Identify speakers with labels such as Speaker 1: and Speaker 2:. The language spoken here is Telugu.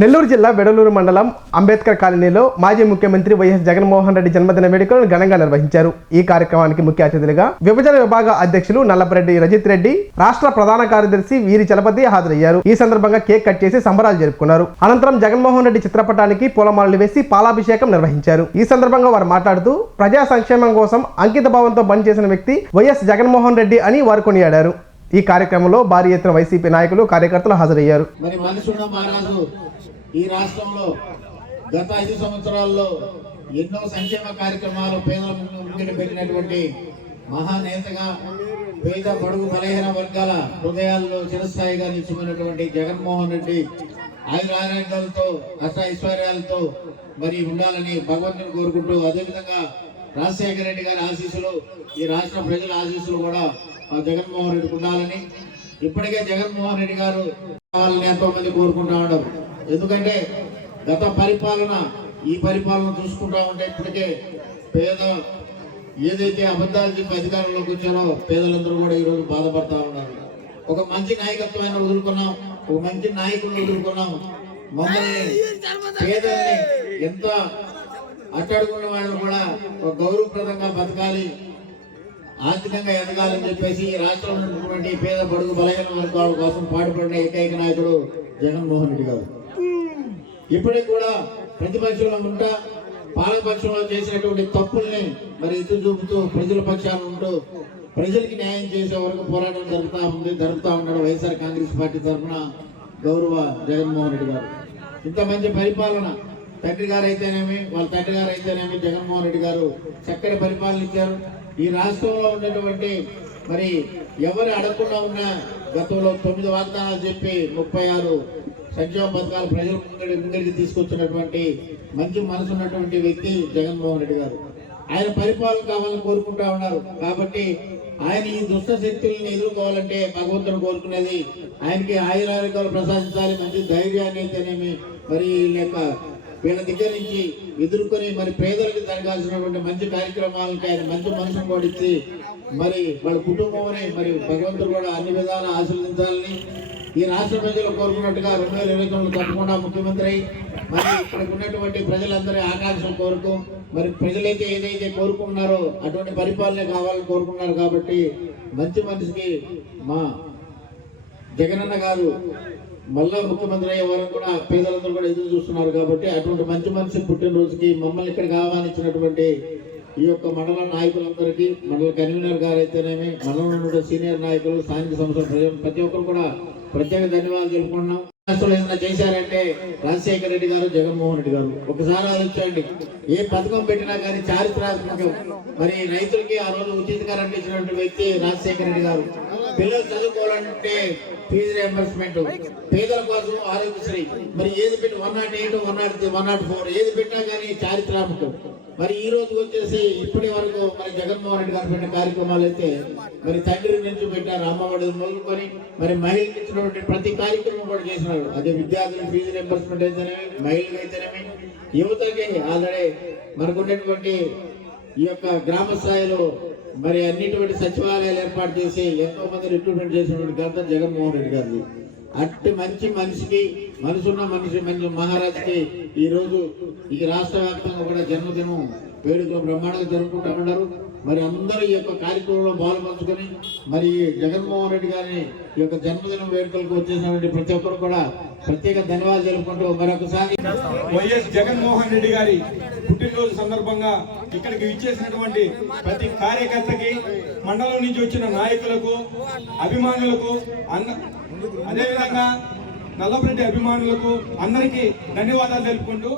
Speaker 1: నెల్లూరు జిల్లా వెడలూరు మండలం అంబేద్కర్ కాలనీలో మాజీ ముఖ్యమంత్రి వైఎస్ జగన్మోహన్ రెడ్డి జన్మదిన వేడుకలను ఘనంగా నిర్వహించారు. ఈ కార్యక్రమానికి ముఖ్య అతిథులుగా విభజన విభాగ అధ్యక్షులు నల్లపరెడ్డి రజిత్ రెడ్డి రాష్ట్ర ప్రధాన కార్యదర్శి వీరి చలపతి హాజరయ్యారు. ఈ సందర్భంగా కేక్ కట్ చేసి సంబరాలు జరుపుకున్నారు. అనంతరం జగన్మోహన్ రెడ్డి చిత్రపటానికి పూలమాలలు వేసి పాలాభిషేకం నిర్వహించారు. ఈ సందర్భంగా వారు మాట్లాడుతూ ప్రజా సంక్షేమం కోసం అంకిత భావంతో పనిచేసిన వ్యక్తి వైఎస్ జగన్మోహన్ రెడ్డి అని వారు కొనియాడారు. ఈ కార్యక్రమంలో భారీ ఎత్తున వైసీపీ నాయకులు కార్యకర్తలు హాజరయ్యారు.
Speaker 2: మరి మనుషున్న మహారాజు ఈ రాష్ట్రంలో గత ఐదు సంవత్సరాల్లో ఎన్నో సంక్షేమ కార్యక్రమాలు పేదల ముందు పెట్టినటువంటి మహానేతగా పేద బడుగు బలహీన వర్గాల హృదయాల్లో చిరస్థాయిగా నిలిచిపోయినటువంటి జగన్మోహన్ రెడ్డి ఆయుర ఆరోగ్యాలతో అష్ట ఐశ్వర్యాలతో మరి ఉండాలని భగవంతుని కోరుకుంటూ అదేవిధంగా రాజశేఖర రెడ్డి గారి ఆశీస్సులు ఈ రాష్ట్ర ప్రజల ఆశీస్సులు కూడా జగన్మోహన్ రెడ్డికి ఉండాలని ఇప్పటికే జగన్మోహన్ రెడ్డి గారు కావాలని ఎంతో మంది కోరుకుంటా ఉండవు ఎందుకంటే గత పరిపాలన ఈ పరిపాలన చూసుకుంటా ఉంటే ఇప్పటికే పేద ఏదైతే అబద్ధాలు చెప్పి అధికారంలోకి వచ్చారో పేదలందరూ కూడా ఈరోజు బాధపడతా ఉన్నారు. ఒక మంచి నాయకత్వాన్ని వదులుకున్నాం ఒక మంచి నాయకుడిని వదులుకున్నాం. మమ్మల్ని పేదల్ని ఎంత అట్టడుకున్న వాళ్ళని కూడా ఒక గౌరవప్రదంగా బతకాలి ఆర్థికంగా ఎదగాలని చెప్పేసి ఈ రాష్ట్రంలో ఉన్నటువంటి పేద బడుగు బలహీన వర్గాల కోసం పాటుపడిన ఏకైక నాయకుడు జగన్మోహన్ రెడ్డి గారు. ఇప్పటికి కూడా ప్రతిపక్షంలో ఉంటా పాలకపక్షంలో చేసినటువంటి తప్పుల్ని మరి ఎత్తు చూపుతూ ప్రజల పక్షాన ఉంటూ ప్రజలకి న్యాయం చేసే వరకు పోరాటం జరుగుతూ ఉంది జరుగుతూ ఉన్నాడు వైఎస్ఆర్ కాంగ్రెస్ పార్టీ తరఫున గౌరవ జగన్మోహన్ రెడ్డి గారు. ఇంత మంచి పరిపాలన తండ్రి గారు అయితేనేమి వాళ్ళ తండ్రి గారు అయితేనేమి జగన్మోహన్ రెడ్డి గారు చక్కటి పరిపాలన ఇచ్చారు. ఈ రాష్ట్రంలో ఉన్నటువంటి మరి ఎవరు అడగకుండా ఉన్నా గతంలో తొమ్మిది వాగ్దానాలు చెప్పి ముప్పై ఆరు సంక్షేమ పథకాలు ప్రజల ముంగడి ముంగడికి తీసుకొచ్చినటువంటి మంచి మనసు ఉన్నటువంటి వ్యక్తి జగన్మోహన్ రెడ్డి గారు. ఆయన పరిపాలన కావాలని కోరుకుంటా ఉన్నారు. కాబట్టి ఆయన ఈ దుష్ట శక్తులను ఎదుర్కోవాలంటే భగవంతుడు కోరుకునేది ఆయనకి ఆయురారోగ్యాలు ప్రసాదించాలి మంచి ధైర్యాన్ని అయితేనేమి మరి లేక యొక్క వీళ్ళ దగ్గర నుంచి ఎదుర్కొని మరి పేదలకు జరగాల్సినటువంటి మంచి కార్యక్రమాలకి ఆయన మంచి మనసును కూడా ఇచ్చి మరి వాళ్ళ కుటుంబమని మరి భగవంతుడు కూడా అన్ని విధాలు ఆశీర్వదించాలని ఈ రాష్ట్ర ప్రజలు కోరుకున్నట్టుగా రెండు వేల ఇరవై తొమ్మిది తప్పకుండా ముఖ్యమంత్రి అయి మరి ఇక్కడికి ఉన్నటువంటి ప్రజలందరి ఆకాంక్ష కోరుకు మరి ప్రజలైతే ఏదైతే కోరుకున్నారో అటువంటి పరిపాలన కావాలని కోరుకున్నారు కాబట్టి మంచి మనిషికి మా జగనన్న గారు మళ్ళా ముఖ్యమంత్రి అయ్యే వరకు కూడా పేదలందరూ కూడా ఎదురు చూస్తున్నారు కాబట్టి అటువంటి మంచి మనిషి పుట్టినరోజుకి మమ్మల్ని ఇక్కడికి ఆహ్వానించినటువంటి ఈ యొక్క మండల నాయకులందరికీ మండల కన్వీనర్ గారు అయితేనేమి మండలంలో సీనియర్ నాయకులు స్థానిక సంస్థల ప్రజలు ప్రతి ఒక్కరు కూడా ప్రత్యేక ధన్యవాదాలు తెలుపుకుంటున్నాం. ఏదైనా చేశారంటే రాజశేఖర రెడ్డి గారు జగన్మోహన్ రెడ్డి గారు. ఒకసారి ఆలోచించండి. ఏ పథకం పెట్టినా కానీ చారిత్రాత్మకం. మరి రైతులకి ఆ రోజు ఉచిత కరెంట్ ఇచ్చినటువంటి వ్యక్తి రాజశేఖర రెడ్డి గారు. పిల్లలు చదువుకోవాలంటే ఫీజు రియంబర్స్మెంట్ పేదల కోసం ఆరోగ్యశ్రీ మరి ఏది పెట్టి one nought eight one nought one nought four ఏది పెట్టినా కానీ చారిత్రాత్మకం. మరి ఈ రోజు వచ్చేసి ఇప్పటి వరకు మరి జగన్మోహన్ రెడ్డి గారు పెట్టిన కార్యక్రమాలు అయితే మరి తండ్రి నుంచి పెట్టారు అమ్మఒడి మొదలుకొని మరి మహిళకి ఇచ్చినటువంటి ప్రతి కార్యక్రమం కూడా చేసినారు. అదే విద్యార్థులకు ఫీజు రియంబర్స్మెంట్ అయితేనేమి మహిళలకు అయితేనేమి యువతకి ఆల్రెడీ మనకున్నటువంటి ఈ యొక్క గ్రామ స్థాయిలో మరి అన్నిటువంటి సచివాలయాలు ఏర్పాటు చేసి ఎంతో మంది రిక్రూట్మెంట్ చేసినటువంటి ఘనత జగన్మోహన్ రెడ్డి గారిది. అట్టి మంచి మనిషికి మనసున్న మనిషి మంచి మహారాజుకి ఈరోజు ఈ రాష్ట్ర వ్యాప్తంగా కూడా జన్మదినం వేడుకలు బ్రహ్మాండంగా జరుపుకుంటా ఉన్నారు. మరి అందరూ ఈ యొక్క కార్యక్రమంలో పాల్పంచుకొని మరి జగన్మోహన్ రెడ్డి గారిని ఈ యొక్క జన్మదినం వేడుకలకు వచ్చేసినటువంటి ప్రతి ఒక్కరు కూడా ప్రత్యేక ధన్యవాదాలు జరుపుకుంటూ మరొకసారి
Speaker 3: వైఎస్ జగన్మోహన్ రెడ్డి గారి పుట్టినరోజు సందర్భంగా ఇక్కడికి ఇచ్చేసినటువంటి ప్రతి కార్యకర్తకి మండలం నుంచి వచ్చిన నాయకులకు అభిమానులకు అన్న అదేవిధంగా నల్లపరెడ్డి అభిమానులకు అందరికీ ధన్యవాదాలు తెలుపుకుంటూ